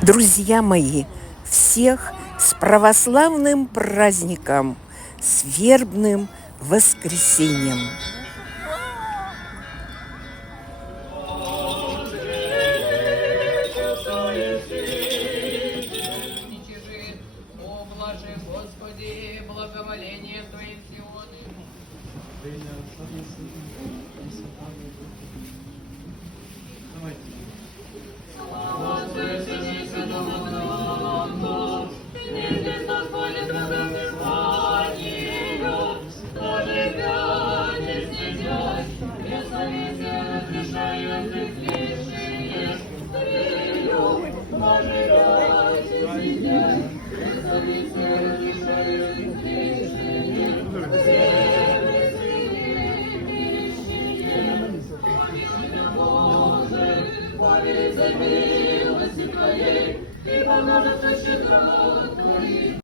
Друзья мои, всех с православным праздником, с вербным воскресеньем! О, блаже Господи, благоволение Твоим Сионы. Слава Отцу и Сыну и Святому Духу, ныне Господи Твоему призванию, проживя, не снизясь, бесовестие разрешая злейшие, Твою, проживя, не снизясь, бесовестие разрешая злейшие, Боже, повелись милости Твоей, ибо множество щедро